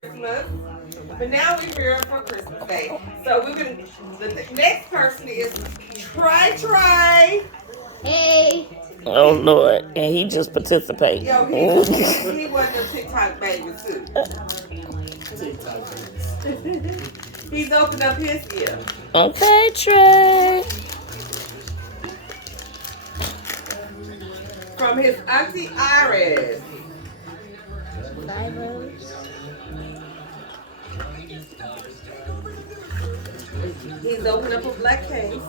Christmas. But now we're here for Christmas Day. So we're gonna. The next person is Try. Hey. Oh Lord, and he just participates. Yo, he was a TikTok baby too. He's opened up his gift. Okay, Trey. From his auntie Iris. He's opened up a black case.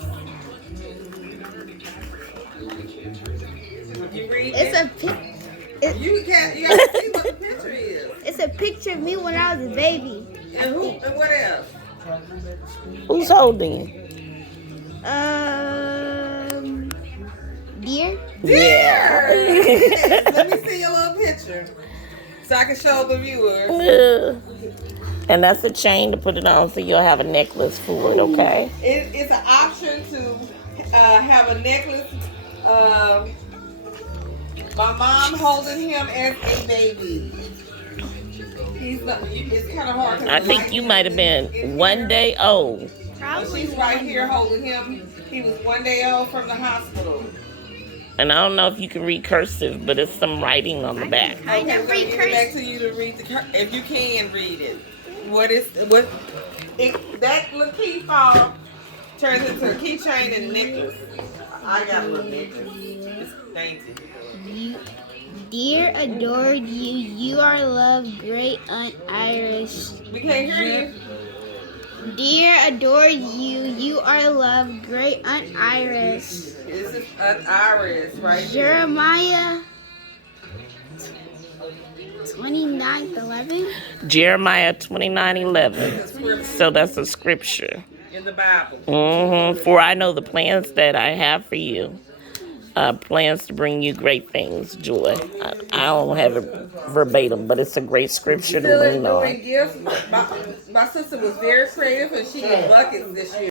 You read it? You gotta see what the picture is. It's a picture of me when I was a baby. And who? And what else? Who's holding it? Deer. Yeah. Let me see your little picture so I can show the viewers. And that's a chain to put it on so you'll have a necklace for it, okay? It's an option to have a necklace. My mom holding him as a baby. It's kind of hard. I think you might have been 1 day old. She's right here holding him. He was 1 day old from the hospital. And I don't know if you can read cursive, but it's some writing on the back. Okay, so give it back to you to read if you can read it. That little key fob turns into a keychain and necklace. I got a little necklace. It's dainty. Dear adored you, you are loved, great Aunt Iris. We can't hear you. Dear adored you, you are loved, great Aunt Iris. This is Aunt Iris, right? Jeremiah 29:11. Jeremiah 29:11. So that's a scripture. In the Bible. For I know the plans that I have for you. Plans to bring you great things, joy. I don't have it verbatim, but it's a great scripture to lean on. My sister was very creative and she did buckets this year.